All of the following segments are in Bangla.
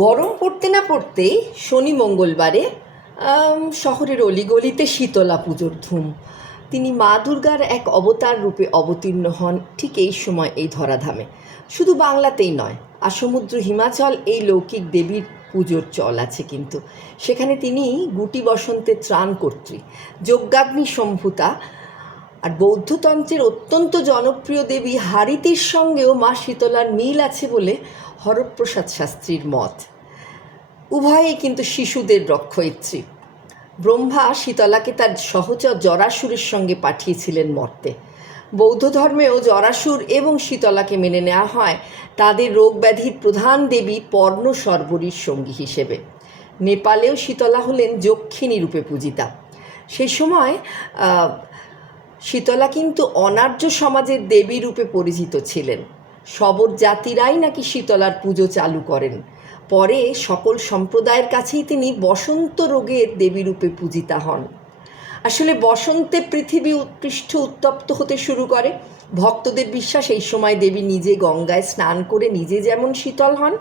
গরম পড়তে না পড়তেই শনি মঙ্গলবারে শহরের অলিগলিতে শীতলা পুজোর ধুম। তিনি মা দুর্গার এক অবতার রূপে অবতীর্ণ হন ঠিক এই সময় এই ধরাধামে। শুধু বাংলাতেই নয়, আর সমুদ্র হিমাচল এই লৌকিক দেবীর পুজোর চল আছে কিন্তু। সেখানে তিনি গুটি বসন্তের ত্রাণ কর্ত্রী, যজ্ঞাগ্নি সম্ভূতা আর বৌদ্ধতন্ত্রের অত্যন্ত জনপ্রিয় দেবী হারিতির সঙ্গেও মা শীতলার মিল আছে বলে হরপ্রসাদ শাস্ত্রীর মত। উভয়েই কিন্তু শিশুদের রক্ষয়িত্রী। ব্রহ্মা শীতলাকে তার সহচর জরাসুরের সঙ্গে পাঠিয়েছিলেন মর্তে। বৌদ্ধ ধর্মেও জরাসুর এবং শীতলাকে মেনে নেওয়া হয় তাদের রোগ ব্যাধির প্রধান দেবী পর্ণ সর্বরীর সঙ্গী হিসেবে। নেপালেও শীতলা হলেন যক্ষিণী রূপে পূজিতা। সেই সময় শীতলা কিন্তু অনার্য সমাজের দেবী রূপে পরিচিত ছিলেন। সবর জাতিরাই নাকি শীতলার পুজো চালু করেন। পরে সকল সম্প্রদায়ের কাছেই তিনি বসন্ত রোগের দেবী রূপে পূজিতা হন। আসলে বসন্তে পৃথিবী উৎকৃষ্ট উত্তপ্ত হতে শুরু করে। ভক্তদের বিশ্বাস এই সময় দেবী নিজে গঙ্গায় স্নান করে নিজে যেমন শীতল হন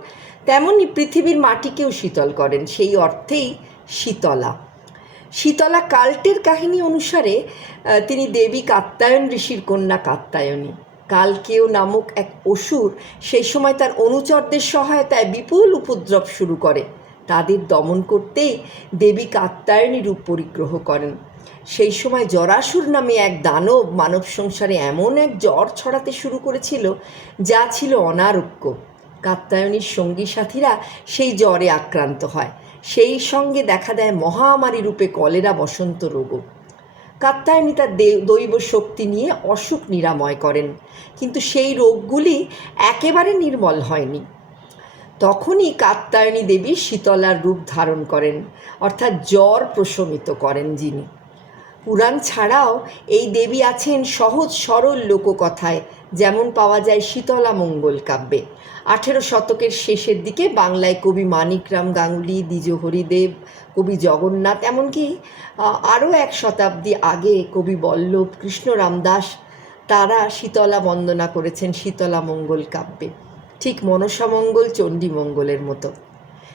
তেমনই পৃথিবীর মাটিকেও শীতল করেন। সেই অর্থেই শীতলা। শীতলা কাল্টের কাহিনী অনুসারে তিনি দেবী কাত্যায়ন ঋষির কন্যা কাত্যায়নী। কালকেয় নামক এক অসুর সেই সময় তার অনুচরদের সহায়তায় বিপুল উপদ্রব শুরু করে। তাদের দমন করতেই দেবী কাত্যায়নী রূপ পরিগ্রহ করেন। সেই সময় জরাসুর নামে এক দানব মানব সংসারে এমন এক জ্বর ছড়াতে শুরু করেছিল, যা ছিল অনারোগ্য। কাত্যায়নীর সঙ্গী সাথীরা সেই জ্বরে আক্রান্ত হয়। সেই সঙ্গে দেখা দেয় মহামারী রূপে কলেরা বসন্ত রোগও। কাত্তায়নী তার দৈব শক্তি নিয়ে অসুখ নিরাময় করেন, কিন্তু সেই রোগগুলি একেবারে নির্মল হয়নি। তখনই কাত্তায়নী দেবী শীতলার রূপ ধারণ করেন, অর্থাৎ জ্বর প্রশমিত করেন যিনি। পুরাণ ছাড়াও এই দেবী আছেন সহজ সরল লোককথায়, যেমন পাওয়া যায় শীতলা মঙ্গল কাব্যে। আঠেরো শতকের শেষের দিকে বাংলায় কবি মানিকরাম গাঙ্গুলি, দ্বিজ হরিদেব, কবি জগন্নাথ, এমনকি আরও এক শতাব্দী আগে কবি বল্লভ কৃষ্ণরাম দাস তারা শীতলা বন্দনা করেছেন শীতলা মঙ্গল কাব্যে। ঠিক মনসামঙ্গল চণ্ডীমঙ্গলের মতো।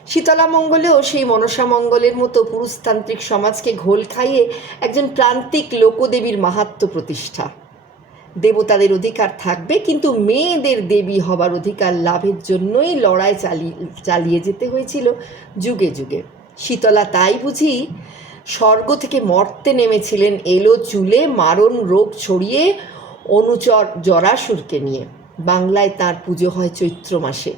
শীতলা মঙ্গলেও সেই মনসা মঙ্গলের মতো পুরুষতান্ত্রিক সমাজকে ঘোল খাইয়ে একজন প্রান্তিক লোকদেবীর মাহাত্ম প্রতিষ্ঠা। দেবতাদের অধিকার থাকবে, কিন্তু মেয়েদের দেবী হবার অধিকার লাভের জন্যই লড়াই চালিয়ে চালিয়ে যেতে হয়েছিল যুগে যুগে। শীতলা তাই বুঝি স্বর্গ থেকে মর্তে নেমেছিলেন এলো চুলে মারণ রোগ ছড়িয়ে অনুচর জরাসুরকে নিয়ে। বাংলায় তার পুজো হয় চৈত্র মাসে।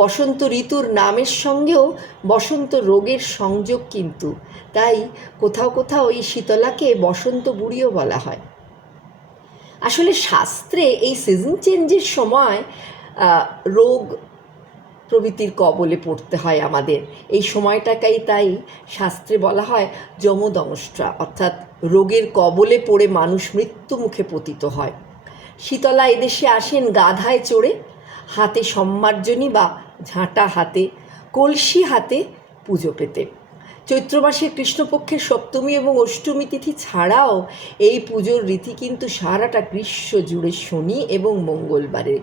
বসন্ত ঋতুর নামের সঙ্গেও বসন্ত রোগের সংযোগ কিন্তু। তাই কোথাও কোথাও এই শীতলাকে বসন্ত বুড়িও বলা হয়। আসলে শাস্ত্রে এই সিজন চেঞ্জের সময় রোগ প্রভৃতির কবলে পড়তে হয় আমাদের। এই সময়টাকেই তাই শাস্ত্রে বলা হয় যমদংষ্ট্রা অর্থাৎ রোগের কবলে পড়ে মানুষ মৃত্যু মুখে পতিত হয়। শীতলা এদেশে আসেন গাধায় চড়ে, হাতে সম্মার্জনী বা ঝাঁটা হাতে, কলসি হাতে পুজো পেতে। চৈত্র মাসে কৃষ্ণপক্ষের সপ্তমী এবং অষ্টমী তিথি ছাড়াও এই পুজোর রীতি কিন্তু সারাটা গ্রীষ্ম জুড়ে শনি এবং মঙ্গলবারে।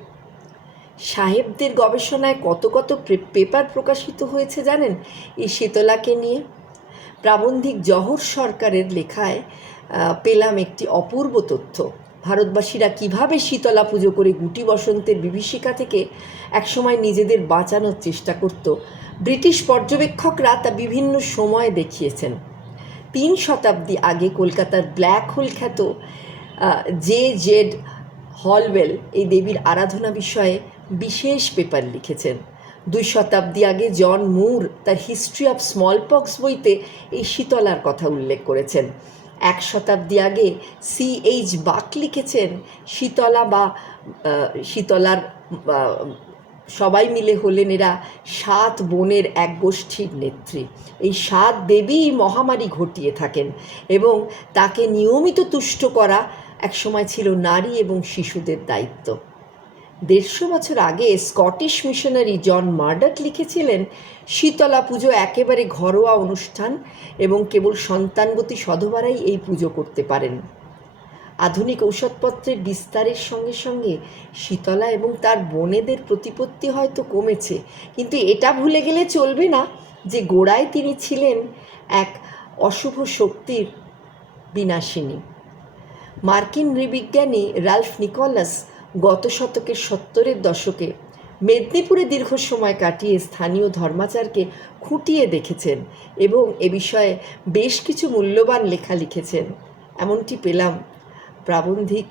সাহেবদের গবেষণায় কত কত পেপার প্রকাশিত হয়েছে জানেন? এই শীতলাকে নিয়ে। প্রাবন্ধিক জহর সরকারের লেখায় পেলাম একটি অপূর্ব তথ্য। ভারতবাসীরা কীভাবে শীতলা পুজো করে গুটি বসন্তের বিভীষিকা থেকে একসময় নিজেদের বাঁচানোর চেষ্টা করত, ব্রিটিশ পর্যবেক্ষকরা তা বিভিন্ন সময় দেখিয়েছেন। তিন শতাব্দী আগে কলকাতার ব্ল্যাক হোল খ্যাত জে জেড হলওয়েল এই দেবীর আরাধনা বিষয়ে বিশেষ পেপার লিখেছেন। দুই শতাব্দী আগে জন মুর তার হিস্ট্রি অফ স্মল পক্স বইতে এই শীতলার কথা উল্লেখ করেছেন। এক শতাব্দী আগে সি এইচ বাক লিখেছেন, শীতলা বা শীতলার সবাই মিলে হলেন এরা সাত বোনের এক গোষ্ঠীর নেত্রী। এই সাত দেবী মহামারী ঘটিয়ে থাকেন এবং তাকে নিয়মিত তুষ্ট করা একসময় ছিল নারী এবং শিশুদের দায়িত্ব। দেড়শো বছর আগে স্কটিশ মিশনারি জন মার্ডাক লিখেছিলেন, শীতলা পুজো একেবারে ঘরোয়া অনুষ্ঠান এবং কেবল সন্তানবতী সধবারাই এই পুজো করতে পারেন। আধুনিক ঔষধপত্রের বিস্তারের সঙ্গে সঙ্গে শীতলা এবং তার বোনেদের প্রতিপত্তি হয়তো কমেছে, কিন্তু এটা ভুলে গেলে চলবে না যে গোড়ায় তিনি ছিলেন এক অশুভ শক্তির বিনাশিনী। মার্কিন নৃবিজ্ঞানী রাল্ফ নিকোলাস গত শতকের সত্তরের দশকে মেদিনীপুরে দীর্ঘ সময় কাটিয়ে স্থানীয় ধর্মাচারকে খুঁটিয়ে দেখেছেন এবং এ বিষয়ে বেশ কিছু মূল্যবান লেখা লিখেছেন। এমনটি পেলাম প্রাবন্ধিক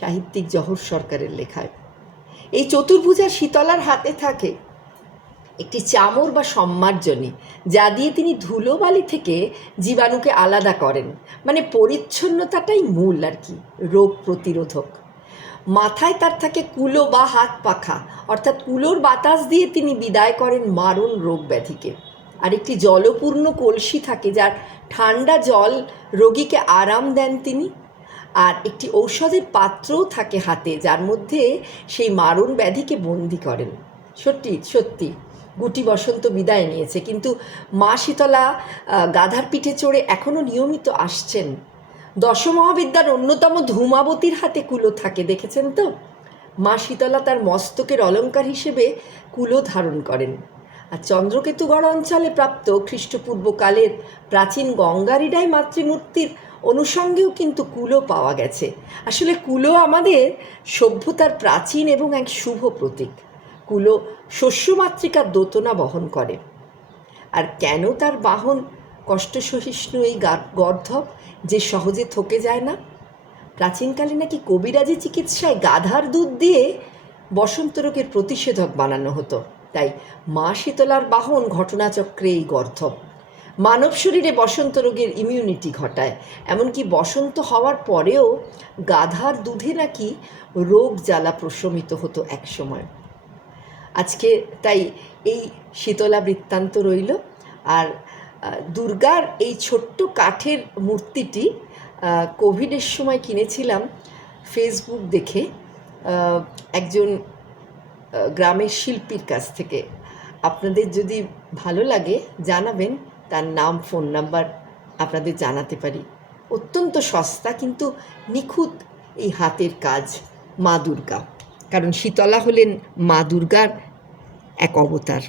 সাহিত্যিক জহর সরকারের লেখায়। এই চতুর্ভুজা শীতলার হাতে থাকে একটি চামর বা সম্মার্জনী যা দিয়ে তিনি ধুলোবালি থেকে জীবাণুকে আলাদা করেন। মানে পরিচ্ছন্নতাটাই মূল আর কি, রোগ প্রতিরোধক। মাথায় তার থাকে কুলো বা হাত পাখা। অর্থাৎ কুলোর বাতাস দিয়ে তিনি বিদায় করেন মারণ রোগ ব্যাধিকে। আর একটি জলপূর্ণ কলসি থাকে যার ঠান্ডা জল রোগীকে আরাম দেন তিনি। আর একটি ঔষধের পাত্রও থাকে হাতে, যার মধ্যে সেই মারণ ব্যাধিকে বন্দি করেন। সত্যি সত্যি, গুটি বসন্ত বিদায় নিয়েছে। কিন্তু মা শীতলা গাধার পিঠে চড়ে এখনও নিয়মিত আসছেন। দশমহাবিদ্যার অন্যতম ধূমাবতীর হাতে কুলো থাকে, দেখেছেন তো? মা শীতলা তার মস্তকের অলঙ্কার হিসেবে কুলো ধারণ করেন। আর চন্দ্রকেতুগড় অঞ্চলে প্রাপ্ত খ্রিস্টপূর্বকালের প্রাচীন গঙ্গারিডাই মাতৃমূর্তির অনুষঙ্গেও কিন্তু কুলো পাওয়া গেছে। আসলে কুলো আমাদের সভ্যতার প্রাচীন এবং এক শুভ প্রতীক। কুলো শস্যমাতৃকার দোতনা বহন করে। আর কেন তার বাহন কষ্ট সহিষ্ণু এই গর্ধব যে সহজে থকে যায় না? প্রাচীনকালে নাকি কবিরাজি চিকিৎসায় গাধার দুধ দিয়ে বসন্ত রোগের প্রতিষেধক বানানো হতো। তাই মা শীতলার বাহন ঘটনাচক্রে এই গর্ধব। মানব শরীরে বসন্ত রোগের ইমিউনিটি ঘটায়। এমনকি বসন্ত হওয়ার পরেও গাধার দুধে নাকি রোগ জ্বালা প্রশমিত হতো একসময়। আজকে তাই এই শীতলা বৃত্তান্ত রইল। আর দুর্গার এই ছোট্ট কাঠের মূর্তিটি কোভিডের সময় কিনেছিলাম ফেসবুক দেখে একজন গ্রামের শিল্পীর কাছ থেকে। আপনাদের যদি ভালো লাগে জানাবেন, তার নাম, ফোন নাম্বার আপনাদের জানাতে পারি। অত্যন্ত সস্তা কিন্তু নিখুঁত এই হাতের কাজ মা দুর্গা। কারণ শীতলা হলেন মা দুর্গার এক অবতার।